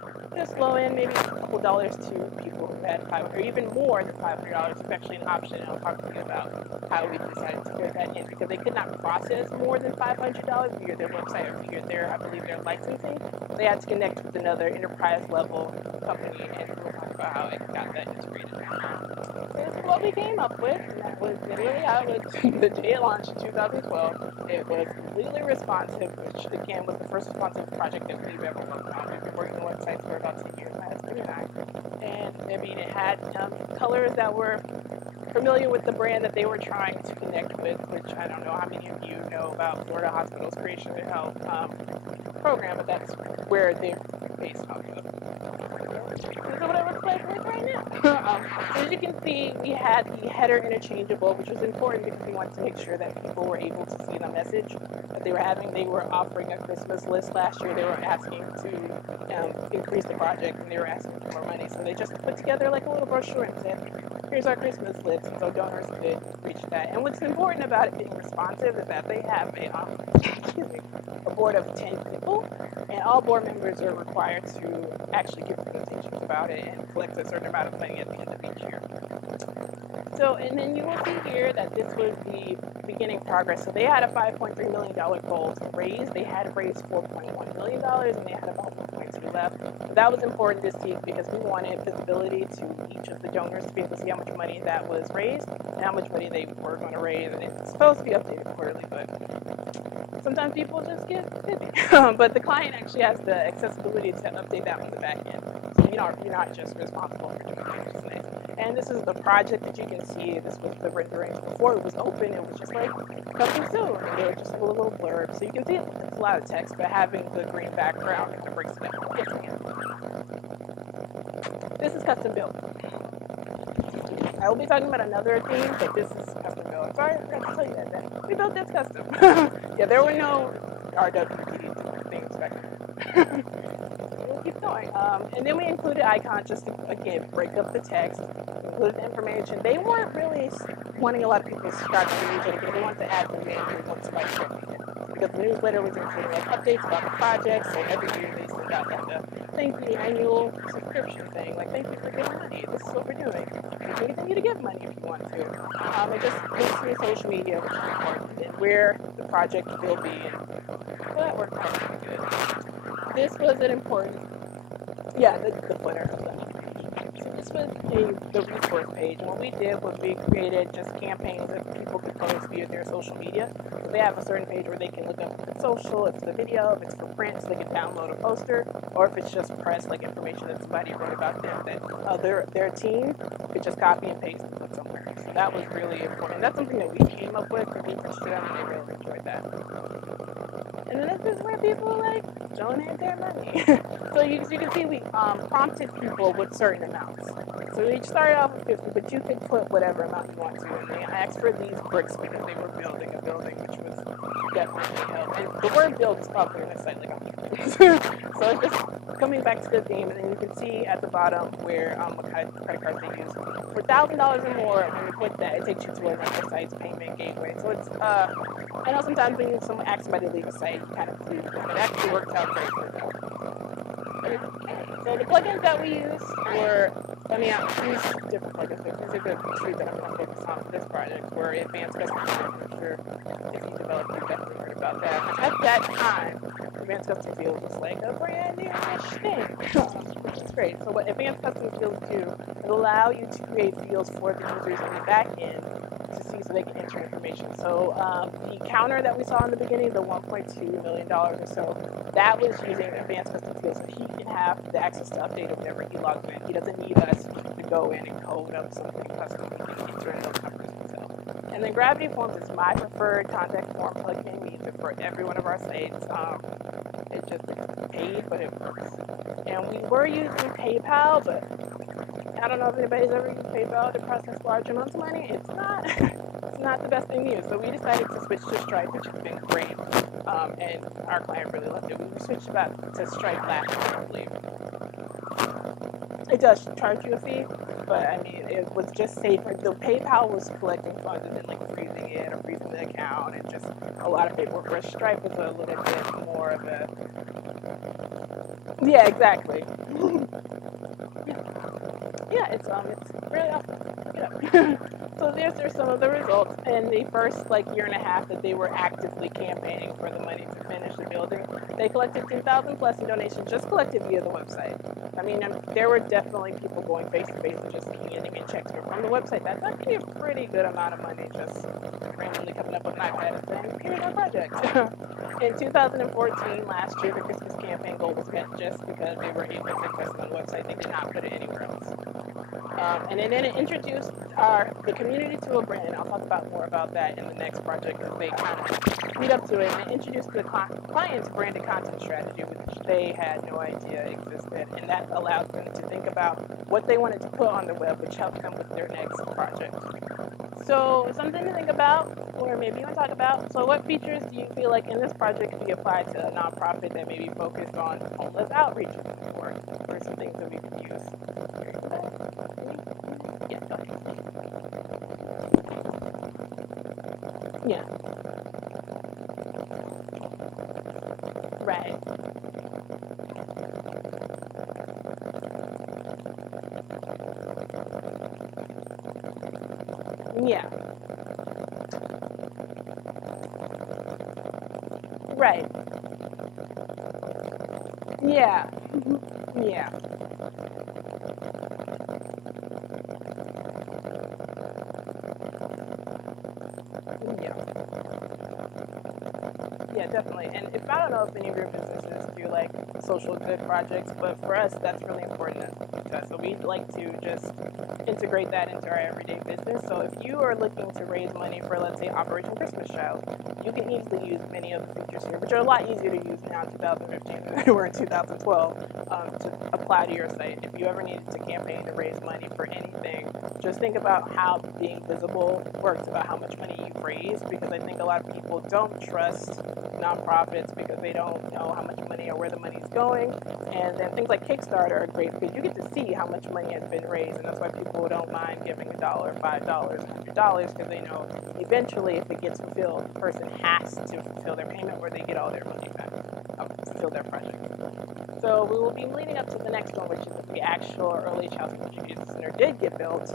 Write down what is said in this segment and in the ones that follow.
from just low end, maybe a couple dollars to people who had $500 or even more than $500. It's actually an option, and I'll talk to you about how we decided to put that in because they could not process more than $500 via their website or via their, I believe, their licensing. They had to connect with another enterprise level company, and we'll talk about how it got that integrated. This is what we came up with, and that was literally how it was the day it launched in 2012. It was completely responsive, which again was the first responsive project that we've ever worked on. We've been working on websites for about 10 years now, it's 39. And I mean, it had colors that were familiar with the brand that they were trying to connect with, which I don't know how many of you know about Florida Hospital's Creation and Health program, but that's where they're based off of. This is what it looks like right now. As you can see, we had the header interchangeable, which was important because we wanted to make sure that people were able to see the message that they were having. They were offering a Christmas list last year. They were asking to increase the project, and they were asking for more money. So they just put together like a little brochure and said, here's our Christmas list, so donors could reach that. And what's important about it being responsive is that they have a board of 10 people, and all board members are required to actually give presentations about it and collect a certain amount of money at the end of each year. So, and then you will see here that this was the beginning progress. So they had a $5.3 million goal to raise. They had raised $4.1 million, and they had about 1.2 left. So that was important this week because we wanted visibility to each of the donors to be able to see how much money that was raised and how much money they were going to raise. And it's supposed to be updated quarterly, but sometimes people just get busy. But the client actually has the accessibility to update that on the back end. So you're not just responsible for doing it, which is nice. And this is the project that you can see. This was the renderings before it was open. It was just like coming soon. And they were just a little blurb. So you can see it's a lot of text, but having the green background kind of breaks it down. Yes, again. This is custom built. I will be talking about another theme, but this is custom built. Sorry, I forgot to tell you that. We built this custom. Yeah, there were no RWD things back then. We'll keep going. And then we included icons just to, again, break up the text, included information. They weren't really wanting a lot of people to subscribe to the newsletter, but they wanted to add the newsletter once somebody shared it. Because the newsletter was including like updates about the project, so every year they send out like a thank you annual subscription thing, like thank you for giving money, this is what we're doing. You can continue to give money if you want to. It just links to your social media, which is important, and where the project will be. So that worked out pretty good. This was an important, the footer. So this was the resource page. And what we did was we created just campaigns that people could post via their social media. So they have a certain page where they can look up if it's social, if it's a video, if it's for print, so they can download a poster, or if it's just press, like information that somebody wrote about them that their team could just copy and paste and put somewhere. So that was really important. That's something that we came up with and we pitched to them, and they really enjoyed that. And then this is where people donate their money. So you can see we prompted people with certain amounts. So we started off with 50, but you could put whatever amount you want to. And they asked for these bricks because they were building a building, which was definitely help. And the word build is up there on the site like 100 times. So it's just coming back to the theme, and then you can see at the bottom where what kind of credit cards they use. For $1,000 or more, when you click that, it takes you to another site's payment gateway. So it's I know sometimes when you ask somebody to leave a site, you kind of lose them. It actually works out great for them. So the plugins that we use were, I use different plugins. These are the two that I'm going to focus on for this project, were Advanced Custom Fields. I'm sure if you developed, you've definitely heard about that. At that time, Advanced Custom Fields was like a brand new thing, which is great. So what Advanced Custom Fields do is allow you to create fields for the users on the back end to see so they can enter information. So the counter that we saw in the beginning, the $1.2 million or so, that was using Advanced Custom Fields, so he can have the access to update it whenever he logs in. He doesn't need us to go in and code up something custom. He can enter in those numbers himself. And then Gravity Forms is my preferred contact form plugin. We use it for every one of our sites. It's just paid, but it works. And we were using PayPal, but I don't know if anybody's ever used PayPal to process large amounts of money. It's not the best thing to use. So we decided to switch to Stripe, which has been great. And our client really loved it. We switched back to Stripe last year, I believe. It does charge you a fee, but it was just safer. The PayPal was collecting funds and then freezing it or freezing the account and just a lot of paperwork. Whereas Stripe was a little bit more of a Yeah, exactly. Yeah, it's really awesome. Yeah. So there's some of the results. In the first like year and a half that they were actively campaigning for the money to finish the building, they collected 10,000 plus in donations, just collected via the website. I mean, there were definitely people going face to face and just handing in checks, but from the website, that's actually a pretty good amount of money just randomly coming up with an iPad and saying, "Here's our project." In 2014, last year, the Christmas campaign goal was met just because they were able to press it on the website. They did not put it anywhere else. And then it introduced the community to a brand. I'll talk about more about that in the next project because they kind of lead up to it. And it introduced the client's branded content strategy, which they had no idea existed. And that allowed them to think about what they wanted to put on the web, which helped them with their next project. So something to think about, or maybe you want to talk about. So what features do you feel like in this project could be applied to a nonprofit that may be focused on homeless outreach or some things that we could use? Yeah. Right. Yeah. Right. Yeah. Yeah. Yeah. Yeah, definitely. And if I don't know if any of your businesses do like social good projects, but for us, that's really important to us. So we like to just integrate that into our everyday business. So if you are looking to raise money for, let's say, Operation Christmas Child, you can easily use many of the features here, which are a lot easier to use now in 2015 than they were in 2012 to apply to your site. If you ever needed to campaign to raise money for anything, just think about how being visible works, about how much money you've raised, because I think a lot of people don't trust nonprofits because they don't know how much money or where the money is going. And then things like Kickstarter are great because you get to see how much money has been raised, and that's why people don't mind giving $1, $5, $100 because they know eventually if it gets fulfilled, the person has to fulfill their payment or they get all their money back, fulfill their project. So we will be leading up to the next one, which is the actual Early Childhood Education Center did get built.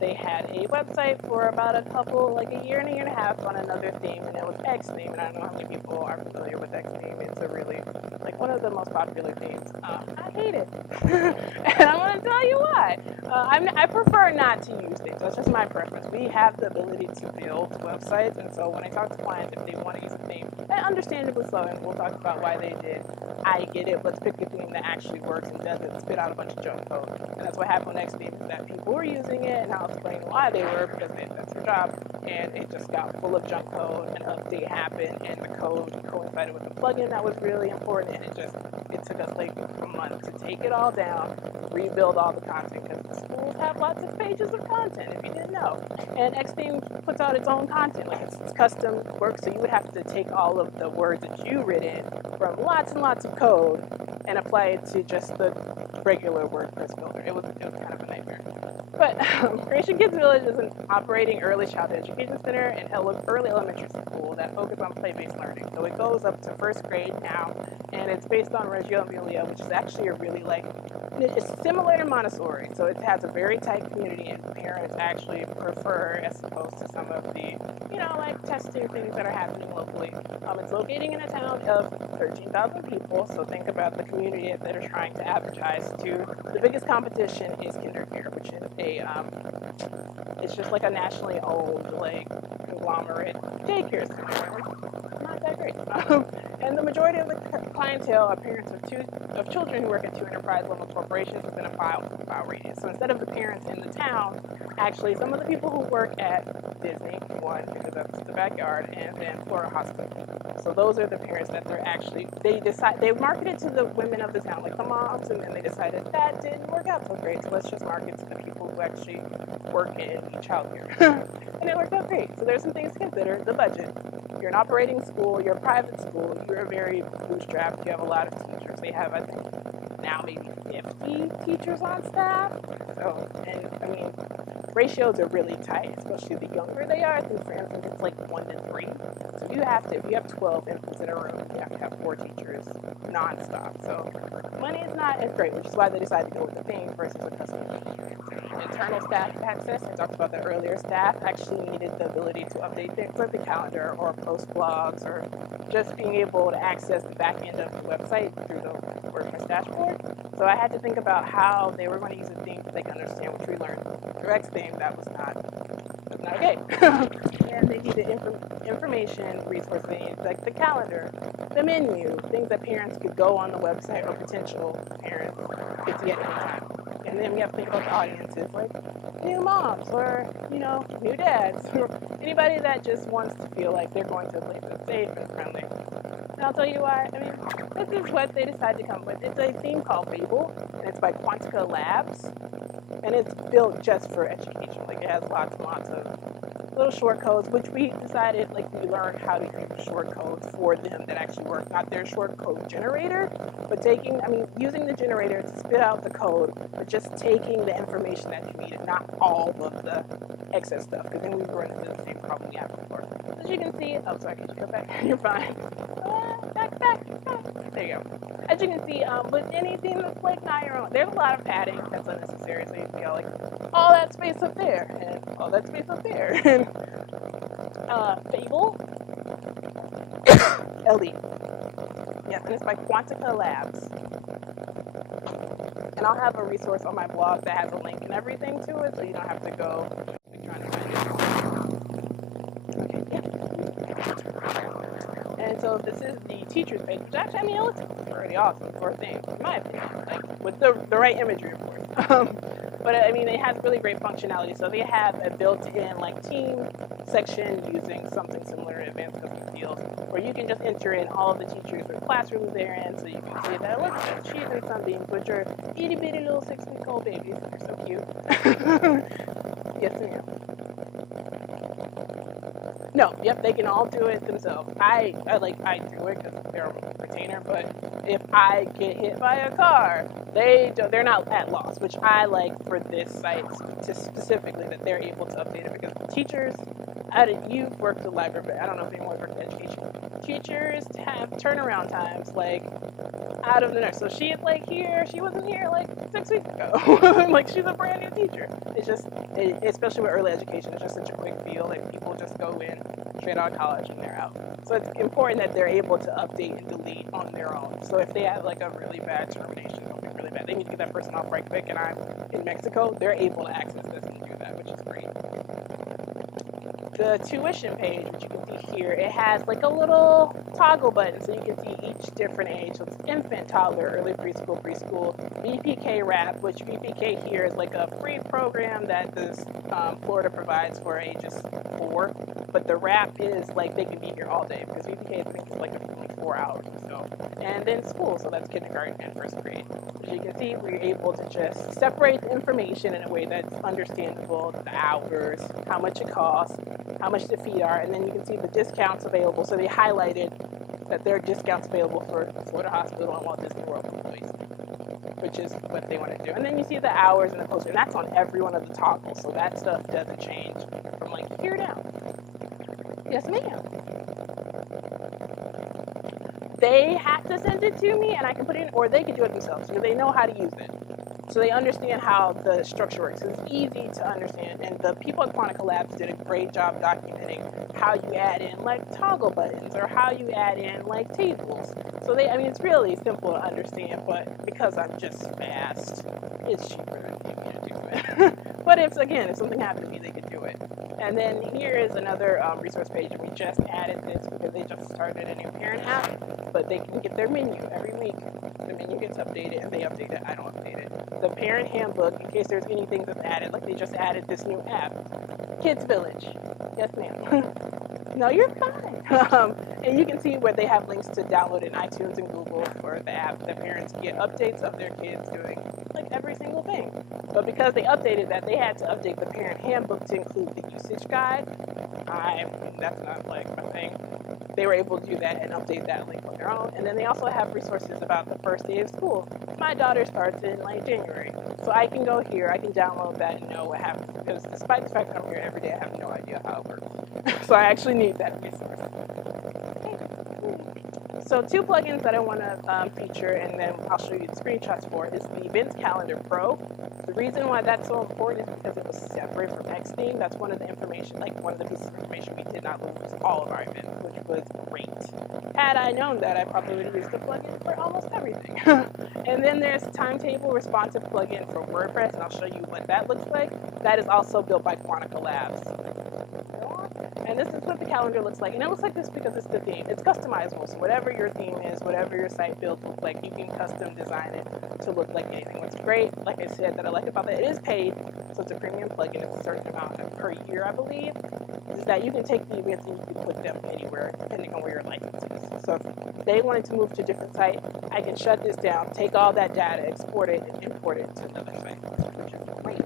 They had a website for about like a year and a half on another theme, and it was X theme. And I don't know how many people are familiar with X theme. It's a really like one of the most popular themes. I hate it, and I'm going to tell you why. I prefer not to use themes. That's just my preference. We have the ability to build websites, and so when I talk to clients, if they want to use a theme, and understandably so, and we'll talk about why they did. I get it. Let's pick a theme that actually works and doesn't spit out a bunch of junk code. And that's what happened next theme is that people were using it, and I'll explain why they were because that's their job. And it just got full of junk code. An update happened, and the code coincided with the plugin that was really important. And it took us like a month to take it all down, rebuild all the content because the schools have lots of pages of content if you didn't know. And Xtheme puts out its own content, like it's custom work, so you would have to take all of the words that you written from lots and lots of code and apply it to just the regular WordPress builder. It was kind of a nightmare. But Creation Kids Village is an operating early childhood education center and early elementary school that focuses on play-based learning. So it goes up to first grade now, and it's based on Reggio Emilia, which is actually a really it's similar to Montessori. So it has a very tight community, and parents actually prefer as opposed to some of the, like testing things that are happening locally. It's located in a town of 13,000 people, so think about the community that are trying to advertise to. The biggest competition is KinderCare, which is it's just like a nationally owned, conglomerate daycare center. Not that great. And the majority of the clientele are parents of children who work at 2 enterprise-level corporations within a 5-mile radius. So instead of the parents in the town, actually some of the people who work at Disney, one, because that's the backyard, and then Florida Hospital. So those are the parents that they marketed to the women of the town, like the moms, and then they decided that didn't work out so great, so let's just market to the people who actually work in childcare. And it worked out great. So there's some things to consider. The budget. You're an operating school, you're a private school, you're very bootstrapped, you have a lot of teachers. They have, I think, now maybe 50 teachers on staff. So, and I mean, ratios are really tight, especially the younger they are. I think, for instance, it's like 1 to 3. So if you have 12 infants in a room, you have to have 4 teachers nonstop. So money is not as great, which is why they decided to go with the paying versus a custom. Internal staff access, I talked about that earlier. Staff actually needed the ability to update things like the calendar or post blogs, or just being able to access the back end of the website through the WordPress dashboard. So I had to think about how they were going to use the themes that they can understand, which we learned. The Rex theme, that was not okay. And they needed information, resource themes, like the calendar, the menu, things that parents could go on the website or potential parents could see at any time. And then we have to think about the audiences, like new moms or, new dads, or anybody that just wants to feel like they're going to a place that's safe and friendly. And I'll tell you why. This is what they decided to come up with. It's a theme called Fable, and it's by Quantica Labs, and it's built just for education. Like, it has lots and lots of little short codes, which we decided, like, we learned how to use short codes for them that actually work, not their short code generator, but using the generator to spit out the code, but just taking the information that you needed, not all of the excess stuff, because then we run into the same problem we had before. As you can see, oh, sorry, could you go back? You're fine. Back. There you go. As you can see, with anything that's like not your own, there's a lot of padding that's unnecessary, so you can go like, all that space up there, and all that space up there, and Fable, LE. Yes, and it's by Quantica Labs. And I'll have a resource on my blog that has a link and everything to it, so you don't have to go trying to find it. And so this is the teacher's page, which actually, it looks pretty awesome for a thing, in my opinion, like, with the right imagery, of course. But it has really great functionality. So they have a built-in team section using something similar to Advanced Custom Fields, where you can just enter in all of the teachers or classrooms they're in, so you can see that, look, she's in Sunbeams, which are itty-bitty little 6-week-old babies. They're so cute. Yes, ma'am. No, yep, they can all do it themselves. I do it because they're a retainer, but if I get hit by a car, they're not at loss, which I like for this site specifically, that they're able to update it, because teachers, you've worked with library, but I don't know if anyone worked in education. Teachers have turnaround times out of the nurse. So she is here, she wasn't here 6 weeks ago. She's a brand new teacher. It's just, especially with early education, it's just such a quick feel. People just go in straight out of college and they're out. So it's important that they're able to update and delete on their own. So if they have a really bad termination, something really bad, they need to get that person off right quick, and I'm in Mexico, they're able to access this and do that, which is great. The tuition page, which you can see here, it has a little toggle button, so you can see each different age. So it's infant, toddler, early preschool, VPK wrap, which VPK here is a free program that Florida provides for ages 4, but the wrap is they can be here all day, because VPK I think is only 4 hours or so. And then school, so that's kindergarten and first grade. As you can see, we're able to just separate the information in a way that's understandable, the hours, how much it costs, how much the fee are, and then you can see the discounts available. So they highlighted that there are discounts available for Florida Hospital and Walt Disney World employees, which is what they want to do. And then you see the hours and the poster, and that's on every one of the toggles, so that stuff doesn't change from here down. Yes, ma'am. They have to send it to me, and I can put it in, or they can do it themselves, because they know how to use it. So they understand how the structure works. It's easy to understand, and the people at Quantica Labs did a great job documenting how you add in toggle buttons, or how you add in tables. So it's really simple to understand, but because I'm just fast, it's cheaper than me to do it. But if something happened to me, they could do it. And then here is another resource page. We just added this because they just started a new parent app, but they can get their menu every week. The menu gets updated, and they update it. I don't update it. The parent handbook, in case there's anything that's added, they just added this new app, Kids Village. Yes, ma'am. No, you're fine. And you can see where they have links to download in iTunes and Google for the app that parents get updates of their kids doing every single thing. But because they updated that, they had to update the parent handbook to include the usage guide. time. That's not like my thing. They were able to do that and update that link on their own. And then they also have resources about the first day of school. My daughter starts in like January. So I can go here, I can download that and know what happens. Because despite the fact that I'm here every day, I have no idea how it works. So I actually need that resource. So 2 plugins that I want to feature, and then I'll show you the screenshots for, is the Events Calendar Pro. The reason why that's so important is because it was separate from Xtheme. That's one of the information, like one of the pieces of information we did not lose all of our events, which was great. Had I known that, I probably would have used the plugin for almost everything. And then there's Timetable Responsive plugin for WordPress, and I'll show you what that looks like. That is also built by Quantica Labs. And this is what the calendar looks like. And it looks like this because it's the theme. It's customizable. So whatever your theme is, whatever your site builds look like, you can custom design it to look like anything. What's great, like I said, that I like about that, it is paid. So it's a premium plugin. It's a certain amount per year, I believe. Is that you can take the events and you can put them anywhere, depending on where your license is. So if they wanted to move to a different site, I can shut this down, take all that data, export it, and import it to another site, which is great.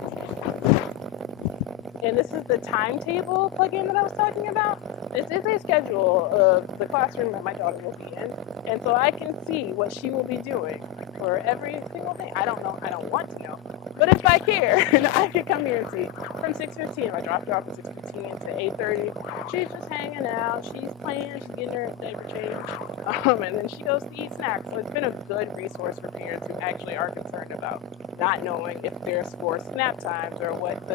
And this is the Timetable plugin that I was talking about. This is a schedule of the classroom that my daughter will be in. And so I can see what she will be doing for every single thing. I don't know, I don't want to know. But if I care, I can come here and see. From 6:15, I dropped her off at 6:15 to 8:30. She's just hanging out, she's playing, she's getting her flavor change. And then she goes to eat snacks. So it's been a good resource for parents who actually are concerned about not knowing if there's for snap times or what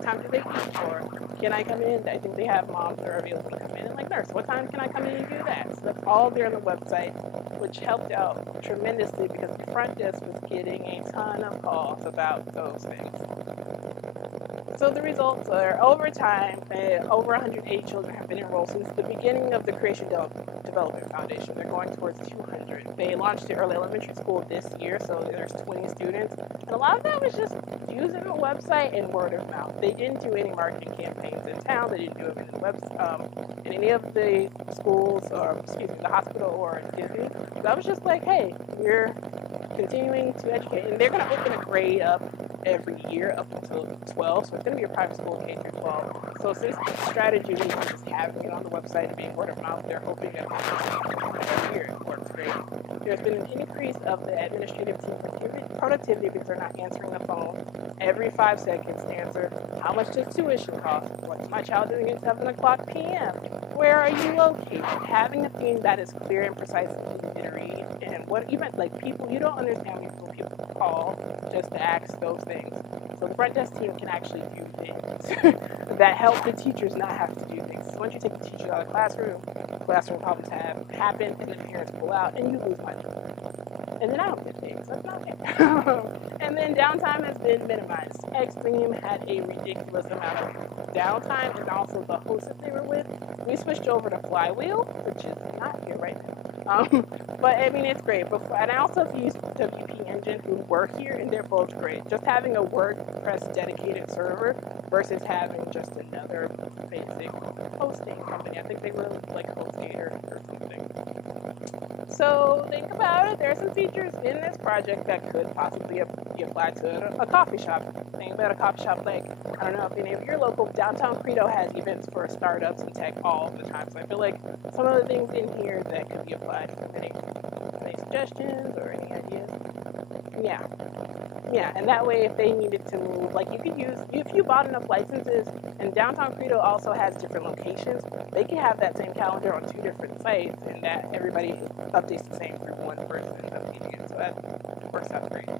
time do they eat, or can I come in? I think they have moms that are available to come in and like, nurse, what time can I come in and do that? So that's all there on the website, which helped out tremendously because the front desk was getting a ton of calls about those things. So the results are, over time, over 180 children have been enrolled since the beginning of the Creation Development Foundation. They're going towards 200. They launched the early elementary school this year, so there's 20 students. And a lot of that was just using the website and word of mouth. They didn't do any marketing campaigns in town. They didn't do it in any of the schools, or excuse me, the hospital or Disney. So I was just like, hey, we're continuing to educate. And they're going to open a grade up every year up until 12, so it's going to be a private school K through 12. So since the strategy is just having it on the website and being word of mouth, they're hoping that every year it works great. There's been an increase of the administrative team productivity because they're not answering the phone every 5 seconds to answer, how much does tuition cost? What's my child doing at 7 o'clock p.m.? Where are you located? Having a theme that is clear and precise and easy to read, and what even like people, you don't understand when people call just to ask those things. So the front desk team can actually do things that help the teachers not have to do things. So once you take the teachers out of the classroom problems happen, and then the parents pull out, and you lose money. And then I don't get paid, so it's not fair. And then downtime has been minimized. Xtheme had a ridiculous amount of downtime, and also the host that they were with. We switched over to Flywheel, which is not here right now. But I mean, it's great. And I also use WP Engine, who work here, and they're both great. Just having a WordPress dedicated server versus having just another basic hosting company. I think they were like HostGator or something. So think about it. There are some features in this project that could possibly be applied to a coffee shop. Think about a coffee shop like, I don't know if any of your local downtown Credo has events for startups and tech all the time. So I feel like some of the things in here that could be applied. Any suggestions or any ideas? Yeah, and that way if they needed to move, like you could use, if you bought enough licenses, and downtown Credo also has different locations, they can have that same calendar on 2 different sites, and that everybody updates the same group, one person updating it, so that works out great.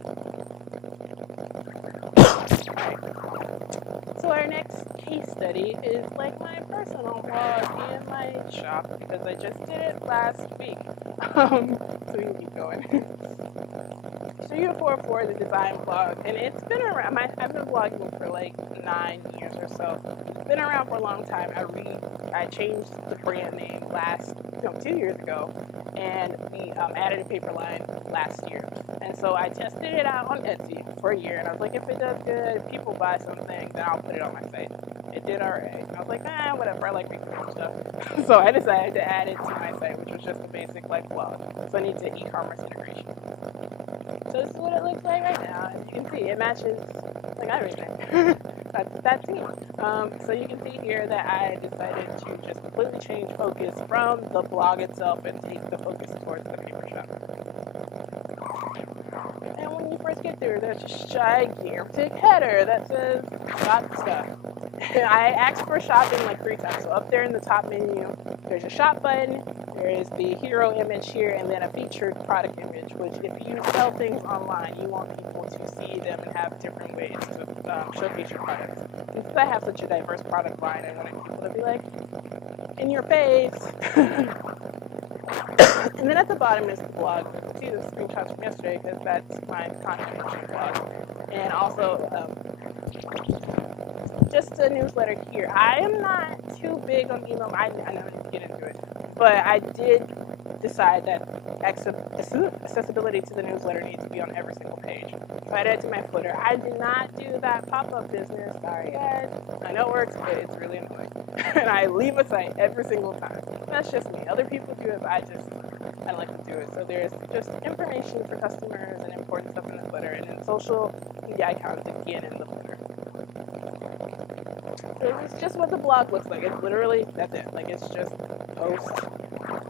So our next case study is like my personal blog in my shop, because I just did it last week. So we can keep going. So U4 the design blog, and it's been around. I've been blogging for like 9 years or so. It's been around for a long time. I changed the brand name 2 years ago, and we added a paper line last year. And so I tested it out on Etsy for a year, and I was like, if it does good, if people buy something, then I'll put it on my site. It did alright. I was like, whatever, I like making stuff. So I decided to add it to my site, which was just a basic like blog. So I need to e-commerce integration. So this is what it looks like right now. As you can see, it matches like everything. that's that team. So you can see here that I decided to just completely change focus from the blog itself and take the focus towards the paper shop. And when you first get there, there's a gigantic header that says shop stuff. I asked for shopping like 3 times. So up there in the top menu, there's a shop button, there is the hero image here, and then a featured product image, which if you sell things online, you want people to see them and have different ways to showcase your products. And since I have such a diverse product line, I wanted people to be like, in your face. And then at the bottom is the blog. See the screenshots from yesterday because that's my content blog. And also just a newsletter here. I am not too big on email. I know I need to get into it. But I did decide that accessibility to the newsletter needs to be on every single page. So I added to my footer. I did not do that pop-up business. Sorry guys. I know it works, but it's really annoying. And I leave a site every single time. That's just me. Other people do it, but I like to do it. So there's just information for customers and important stuff in the footer, and then social media icons again in the footer. So it's just what the blog looks like. It's literally, that's it. Like, it's just post,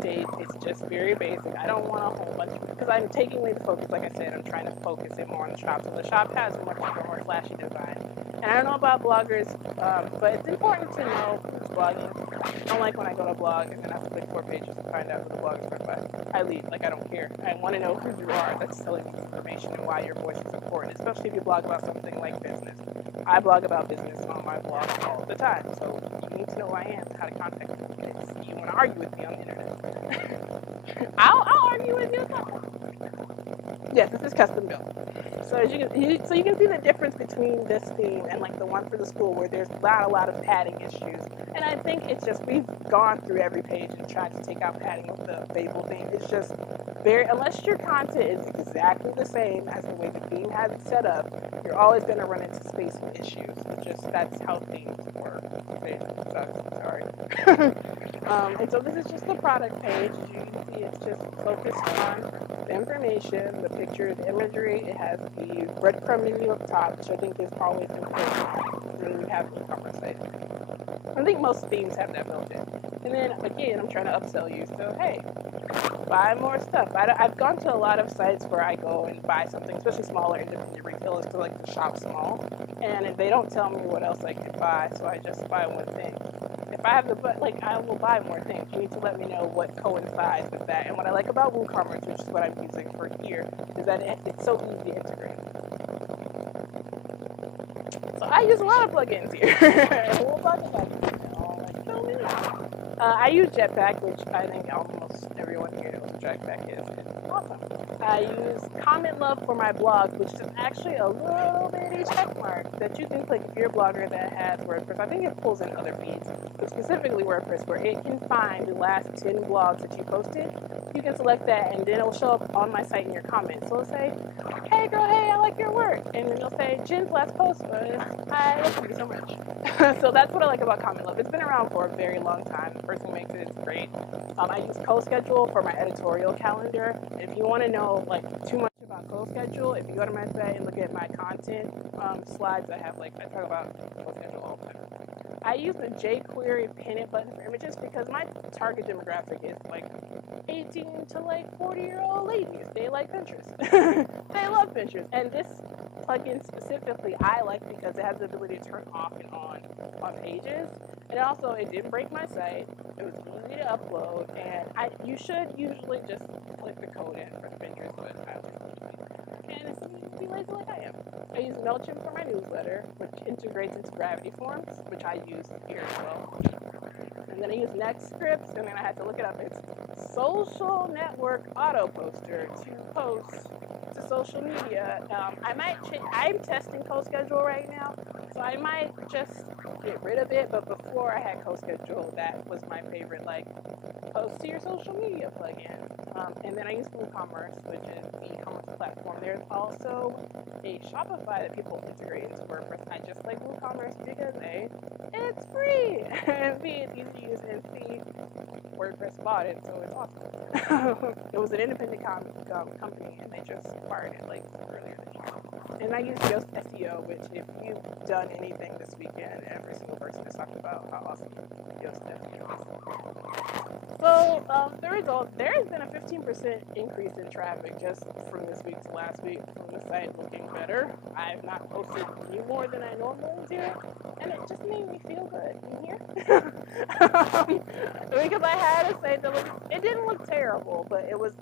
date. It's just very basic. I don't want a whole bunch, because I'm taking away the focus. Like I said, I'm trying to focus it more on the shop. So the shop has much more flashy design. And I don't know about bloggers, but it's important to know who's blogging. I don't like when I go to a blog and then I have to click 4 pages to find out who the blog is written by. I leave. Like, I don't care. I want to know who you are. That's telling me information and why your voice is important, especially if you blog about something like business. I blog about business on my blog all the time, so you need to know who I am, how to contact me. If you want to argue with me on the internet, I'll argue with you as well. Yes, this is custom built. So as you can see the difference between this theme and like the one for the school, where there's not a lot of padding issues. And I think it's just, we've gone through every page and tried to take out padding with the Babel theme. It's just very, unless your content is exactly the same as the way the theme has it set up, you're always going to run into spacing issues. It's just, that's how themes work. Sorry. And so this is just the product page. As you can see, it's just focused on the information, the pictures, the imagery. It has the breadcrumb menu up top, which I think is always important. And then we have the e-commerce site. I think most themes have that built in. And then again, I'm trying to upsell you. So hey, buy more stuff. I've gone to a lot of sites where I go and buy something, especially smaller independent retailers, to like the shop small, and they don't tell me what else I can buy, so I just buy one thing. If I have to, I will buy more things. You need to let me know what coincides with that. And what I like about WooCommerce, which is what I'm using for here, is that it's so easy to integrate. So I use a lot of plugins here. We'll talk about it. So many. I use Jetpack, which I think almost everyone here knows what Jetpack is. Awesome. I use Comment Love for my blog, which is actually a little bitty check mark that you can click if you're a blogger that has WordPress. I think it pulls in other feeds, but specifically WordPress, where it can find the last 10 blogs that you posted. You can select that, and then it'll show up on my site in your comments. So it'll say, hey girl, hey, I like your work. And then it'll say, Jen's last post was, I love you so much. So that's what I like about Comment Love. It's been around for a very long time. The person who makes it is great. I use CoSchedule for my editorial calendar. If you want to know like too much about CoSchedule, if you go to my site and look at my content slides, I talk about CoSchedule all the time. I use the jQuery pin it button for images because my target demographic is like 18 to like 40-year-old ladies. They like Pinterest. They love Pinterest. And this plugin specifically I like because it has the ability to turn off and on pages. And also, it didn't break my site. It was easy to upload. And you should usually just click the code in for Pinterest, but I don't think and it's easy to be lazy like I am. I use MailChimp for my newsletter, which integrates into Gravity Forms, which I use here as well. And then I use NextScripts, and then I had to look it up. It's social network auto poster to post to social media. I'm testing CoSchedule right now, so I might just get rid of it. But before I had CoSchedule, that was my favorite, like, post to your social media plugin. And then I use WooCommerce, which is the e-commerce platform. There's also a Shopify that people integrate into WordPress. I just like WooCommerce because it's free. And B, it's easy to use, and C, WordPress bought it, so it's awesome. It was an independent company, and they just acquired it like earlier this year. And I use Yoast SEO, which if you've done anything this weekend, every single person is talking about how awesome Yoast SEO is. So the result, there has been a 15% increase in traffic just from this week to last week, from the site looking better. I've not posted any more than I normally do, and it just made me feel good in here. Because I had a site that it didn't look terrible, but it was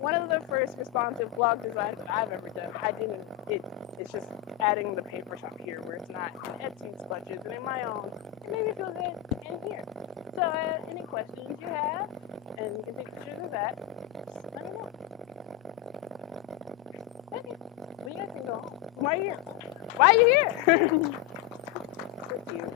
one of the first responsive blog designs that I've ever done. It's just adding the paper shop here where it's not in Etsy's budget and in my own. It made me feel good in here. So any questions you have, and you can take pictures of that, just let me know. Okay, well, you guys can go home. Why are you here? Why are you here? So cute.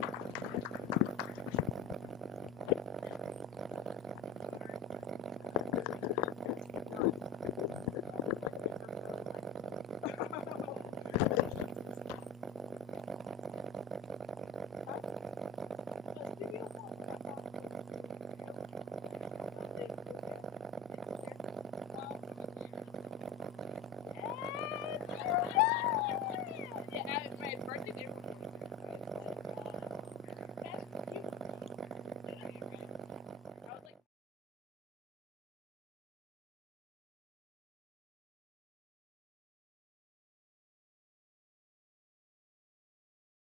Yeah, my birthday